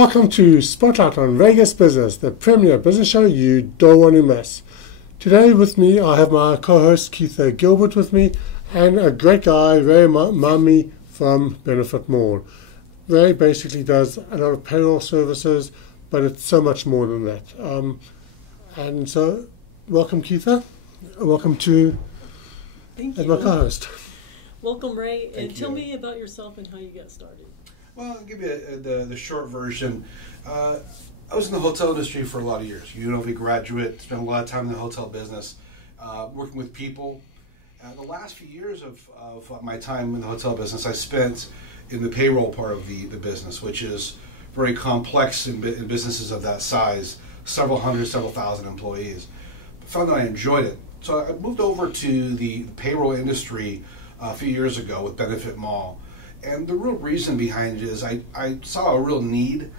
Welcome to Spotlight on Vegas Business, the premier business show you don't want to miss. Today with me, I have my co-host Keitha Gilbert with me, and a great guy, Ray Emami from Benefit Mall. Ray basically does a lot of payroll services, but it's so much more than that. And so, welcome Keitha. Welcome to as my co-host. Welcome Ray, and tell me about yourself and how you got started. Well, I'll give you the short version. I was in the hotel industry for a lot of years. UNLV graduate, spent a lot of time in the hotel business, working with people. The last few years of my time in the hotel business, I spent in the payroll part of the business, which is very complex in businesses of that size, several hundred, several thousand employees. I found that I enjoyed it. So I moved over to the payroll industry a few years ago with Benefit Mall. And the real reason behind it is I saw a real need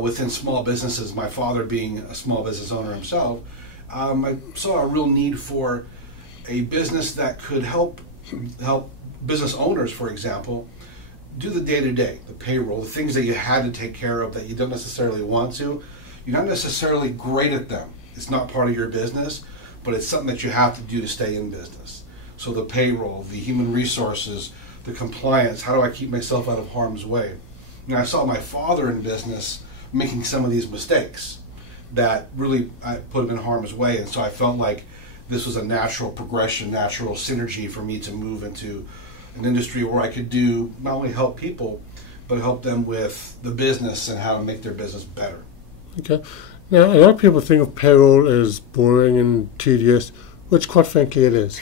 within small businesses, my father being a small business owner himself. I saw a real need for a business that could help business owners, for example, do the day-to-day, the payroll, the things that you had to take care of that you don't necessarily want to. You're not necessarily great at them. It's not part of your business, but it's something that you have to do to stay in business. So the payroll, the human resources, the compliance, how do I keep myself out of harm's way? And I saw my father in business making some of these mistakes that really put him in harm's way, and so I felt like this was a natural progression, natural synergy for me to move into an industry where I could do not only help people, but help them with the business and how to make their business better. Okay. Now, a lot of people think of payroll as boring and tedious, which quite frankly it is.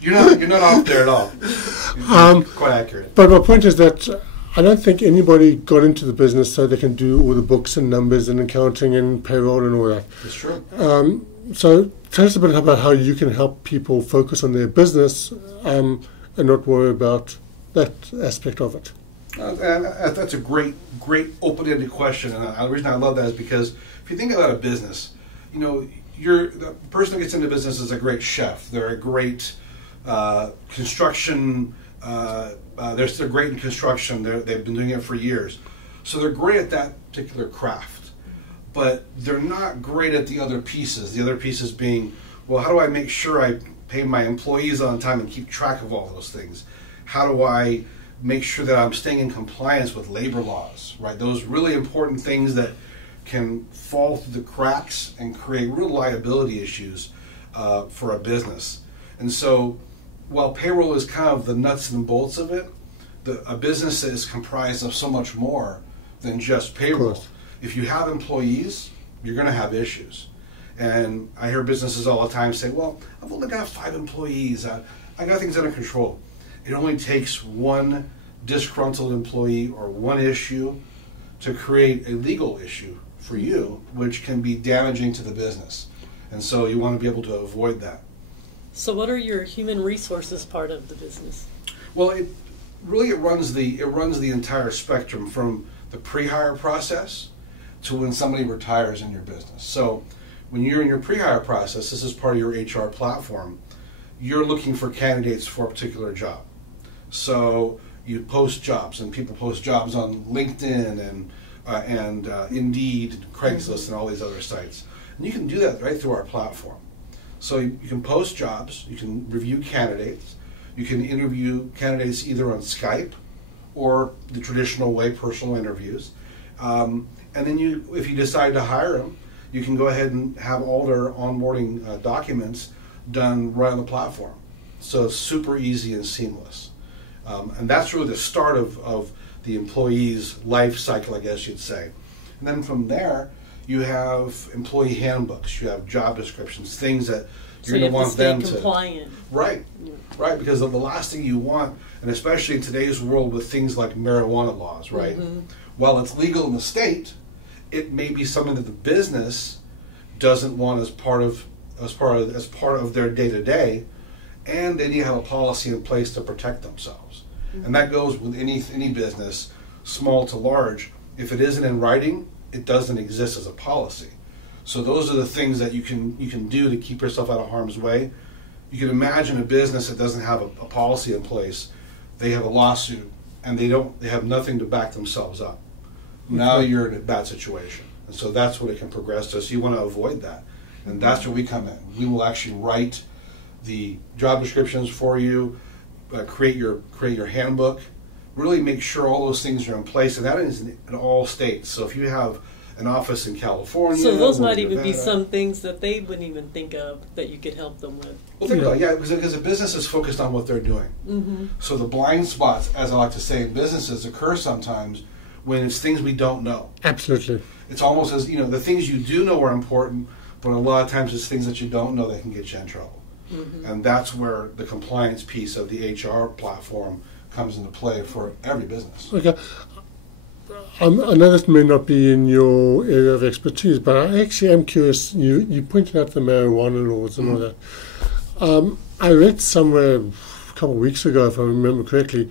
You're not off there at all. Quite accurate. But my point is that I don't think anybody got into the business so they can do all the books and numbers and accounting and payroll and all that. That's true. So tell us a bit about how you can help people focus on their business and not worry about that aspect of it. That's a great open-ended question, and the reason I love that is because if you think about a business, the person that gets into business is a great chef. They're a great construction. They're great in construction. They've been doing it for years, so they're great at that particular craft. But they're not great at the other pieces. The other pieces being, well, how do I make sure I pay my employees on time and keep track of all those things? How do I make sure that I'm staying in compliance with labor laws? Right, those really important things that can fall through the cracks and create real liability issues for a business. And so, while payroll is kind of the nuts and bolts of it, a business is comprised of so much more than just payroll. If you have employees, you're going to have issues. And I hear businesses all the time say, well, I've only got 5 employees. I got things under control. It only takes one disgruntled employee or one issue to create a legal issue for you, which can be damaging to the business. And so you want to be able to avoid that. So what are your human resources part of the business? Well, it runs the entire spectrum from the pre-hire process to when somebody retires in your business. So when you're in your pre-hire process, this is part of your HR platform. You're looking for candidates for a particular job. So you post jobs, and people post jobs on LinkedIn and Indeed, Craigslist, and all these other sites. And you can do that right through our platform. So you can post jobs, you can review candidates, you can interview candidates either on Skype or the traditional way, personal interviews. And then if you decide to hire them, you can go ahead and have all their onboarding documents done right on the platform. So it's super easy and seamless. And that's really the start of the employee's life cycle, I guess you'd say. And then from there, you have employee handbooks, you have job descriptions, things that you're going to want them to stay compliant. Right, right, because the last thing you want, and especially in today's world with things like marijuana laws, right? Mm-hmm. While it's legal in the state, it may be something that the business doesn't want as part of their day-to-day, and they need to have a policy in place to protect themselves. Mm-hmm. And that goes with any business, small to large. If it isn't in writing, it doesn't exist as a policy. So those are the things that you can do to keep yourself out of harm's way. You can imagine a business that doesn't have a policy in place. They have a lawsuit, and they have nothing to back themselves up. Now you're in a bad situation. And so that's what it can progress to. So you want to avoid that. And that's where we come in. We will actually write the job descriptions for you, create your handbook, really make sure all those things are in place. And that is in all states. So if you have an office in California. So those might even be some things that they wouldn't even think of that you could help them with. Well, think about it, yeah, because a business is focused on what they're doing. Mm-hmm. So the blind spots, as I like to say in businesses, occur sometimes when it's things we don't know. Absolutely. It's almost as, the things you do know are important, but a lot of times it's things that you don't know that can get you in trouble. Mm-hmm. And that's where the compliance piece of the HR platform comes into play for every business. Okay. I know this may not be in your area of expertise, but I actually am curious. You pointed out the marijuana laws and all that. I read somewhere a couple of weeks ago, if I remember correctly,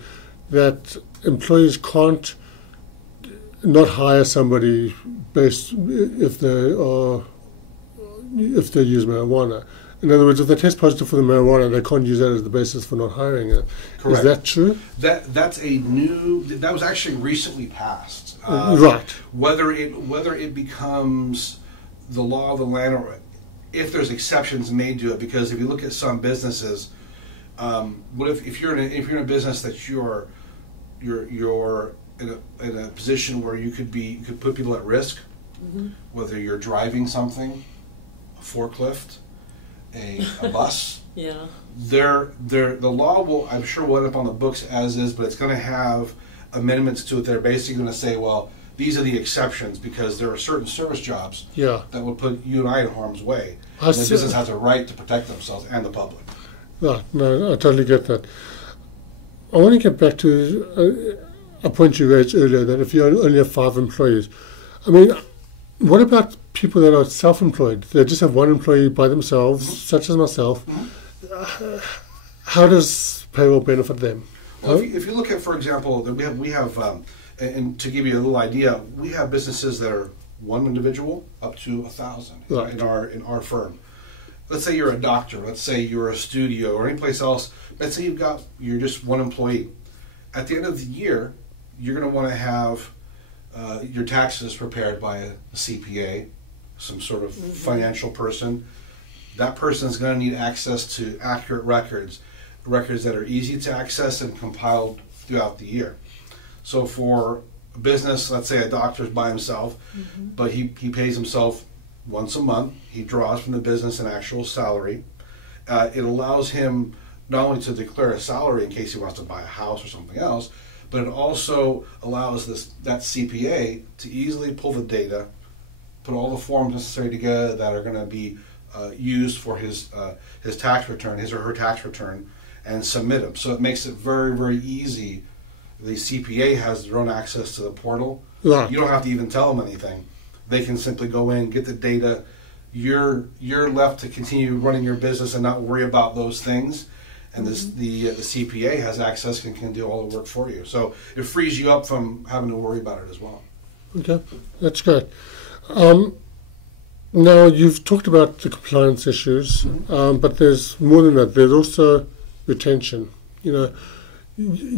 that employees can't not hire somebody based if they use marijuana. In other words, if they test positive for the marijuana, they can't use that as the basis for not hiring it. Correct. Is that true? That was actually recently passed. Right. Whether it becomes the law of the land, or if there's exceptions made to it, because if you look at some businesses, what if you're in a business that you're in a position where you could put people at risk, mm-hmm. whether you're driving something, a forklift, a bus. Yeah. The law will, I'm sure, will end up on the books as is, but it's going to have amendments to it that are basically going to say, well, these are the exceptions because there are certain service jobs that will put you and I in harm's way. And the business has a right to protect themselves and the public. No, I totally get that. I want to get back to a point you raised earlier, that if you only have 5 employees, I mean, what about people that are self-employed? They just have one employee by themselves, mm-hmm. such as myself. Mm-hmm. How does payroll benefit them? Well, if you look at, for example, we have and to give you a little idea, we have businesses that are one individual up to 1,000 right. in our firm. Let's say you're a doctor. Let's say you're a studio or any place else. Let's say you're just one employee. At the end of the year, you're going to want to have your taxes prepared by a CPA, some sort of mm-hmm. financial person. That person is going to need access to accurate records that are easy to access and compiled throughout the year. So for a business, let's say a doctor's by himself, mm-hmm. but he pays himself once a month. He draws from the business an actual salary. It allows him not only to declare a salary in case he wants to buy a house or something else, but it also allows that CPA to easily pull the data, put all the forms necessary together that are going to be used for his tax return, his or her tax return, and submit them. So it makes it very, very easy. The CPA has their own access to the portal. Yeah. You don't have to even tell them anything. They can simply go in, get the data. You're left to continue running your business and not worry about those things. And the CPA has access and can do all the work for you. So it frees you up from having to worry about it as well. Okay, that's great. Now, you've talked about the compliance issues, mm-hmm. but there's more than that. There's also retention. You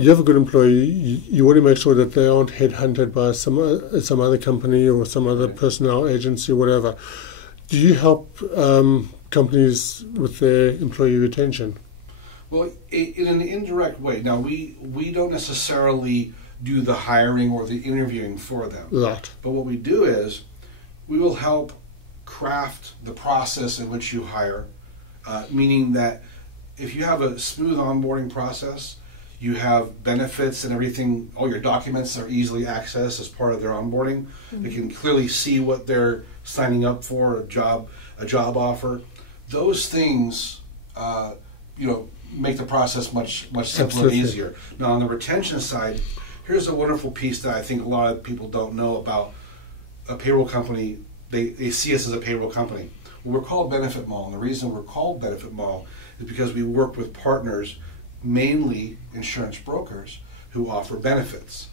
have a good employee. You want to make sure that they aren't headhunted by some other company or some other personnel agency or whatever. Do you help companies with their employee retention? Well, in an indirect way. Now, we don't necessarily do the hiring or the interviewing for them. Right. But what we do is we will help craft the process in which you hire, meaning that if you have a smooth onboarding process, you have benefits and everything, all your documents are easily accessed as part of their onboarding. Mm-hmm. They can clearly see what they're signing up for, a job offer. Those things, make the process much simpler Absolutely. and easier. Now, on the retention side, here's a wonderful piece that I think a lot of people don't know about a payroll company. They see us as a payroll company. Well, we're called Benefit Mall, and the reason we're called Benefit Mall is because we work with partners, mainly insurance brokers, who offer benefits.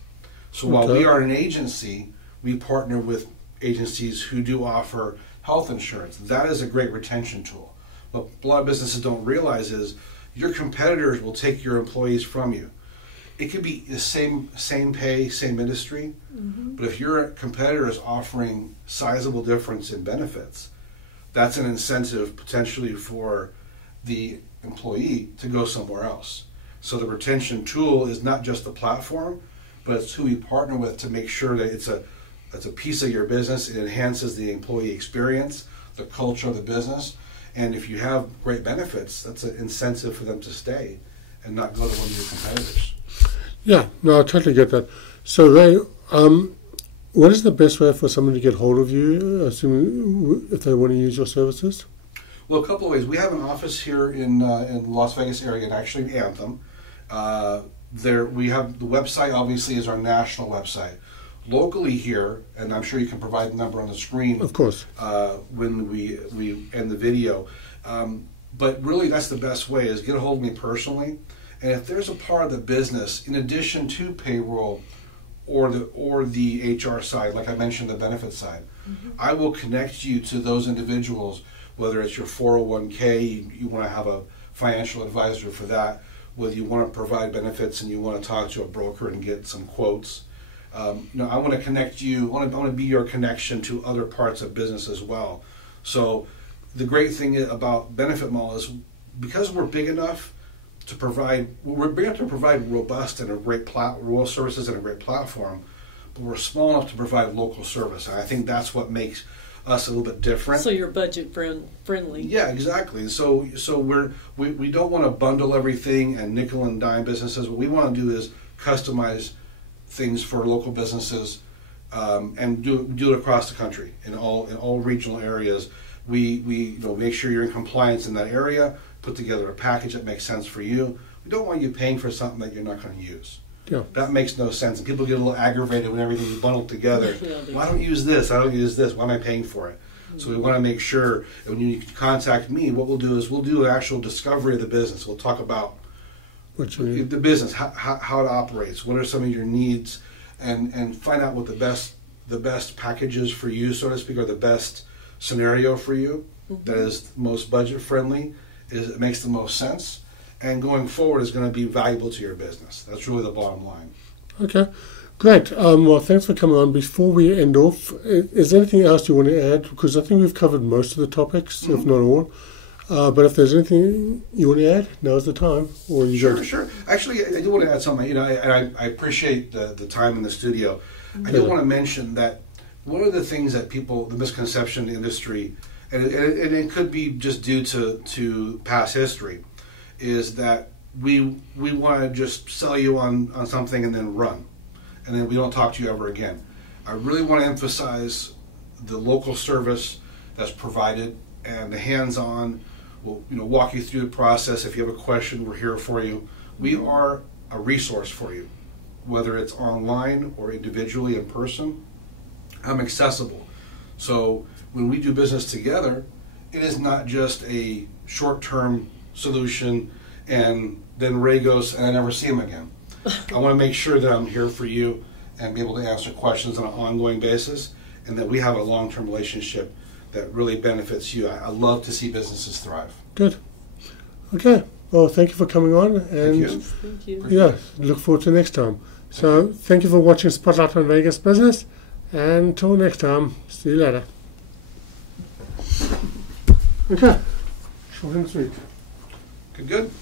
So while we are an agency, we partner with agencies who do offer health insurance. That is a great retention tool. What a lot of businesses don't realize is your competitors will take your employees from you. it could be the same pay, same industry, but if your competitor is offering sizable difference in benefits, that's an incentive potentially for the employee to go somewhere else. So the retention tool is not just the platform, but it's who you partner with to make sure that it's a piece of your business. It enhances the employee experience, the culture of the business, and if you have great benefits, that's an incentive for them to stay and not go to one of your competitors. Yeah, no, I totally get that. So Ray, what is the best way for someone to get hold of you, assuming if they want to use your services? Well, a couple of ways. We have an office here in Las Vegas area, and actually in Anthem. There we have the website. Obviously, is our national website. Locally here, and I'm sure you can provide the number on the screen. Of course. When we end the video, but really that's the best way is get a hold of me personally. And if there's a part of the business, in addition to payroll or the HR side, like I mentioned, the benefit side, I will connect you to those individuals. Whether it's your 401k, you want to have a financial advisor for that. Whether you want to provide benefits and you want to talk to a broker and get some quotes. I want to connect you. I want to be your connection to other parts of business as well. So the great thing about Benefit Mall is because we're big enough to provide, robust and a great rural services and a great platform, but we're small enough to provide local service. And I think that's what makes us a little bit different. So you're budget friendly. Yeah, exactly. So we don't want to bundle everything and nickel and dime businesses. What we want to do is customize things for local businesses and do it across the country in all regional areas. We make sure you're in compliance in that area. Put together a package that makes sense for you. We don't want you paying for something that you're not going to use. Yeah. That makes no sense. And people get a little aggravated when everything is bundled together. Yeah, I don't use this. I don't use this. Why am I paying for it? So we want to make sure that when you contact me, what we'll do is we'll do an actual discovery of the business. We'll talk about the business, how it operates, what are some of your needs, and find out what the best package is for you, so to speak, or the best scenario for you that is most budget friendly, it makes the most sense, and going forward is going to be valuable to your business. That's really the bottom line. Okay. Great. Well, thanks for coming on. Before we end off, is there anything else you want to add? Because I think we've covered most of the topics, if not all. But if there's anything you want to add, now's the time. Or Sure. Actually, I do want to add something. I appreciate the time in the studio. I do want to mention that one of the things that the misconception in the industry, and it could be just due to past history, is that we want to just sell you on something and then run. And then we don't talk to you ever again. I really want to emphasize the local service that's provided and the hands-on. We'll walk you through the process. If you have a question, we're here for you. We are a resource for you, whether it's online or individually in person. I'm accessible. So when we do business together, it is not just a short-term solution and then Ray goes and I never see him again. I want to make sure that I'm here for you and be able to answer questions on an ongoing basis, and that we have a long-term relationship that really benefits you. I love to see businesses thrive. Good. Okay. Well, thank you for coming on. And Thank you. Yeah, look forward to next time. So thank you for watching Spotlight on Vegas Business. And until next time, see you later. Okay. Short and sweet. Good.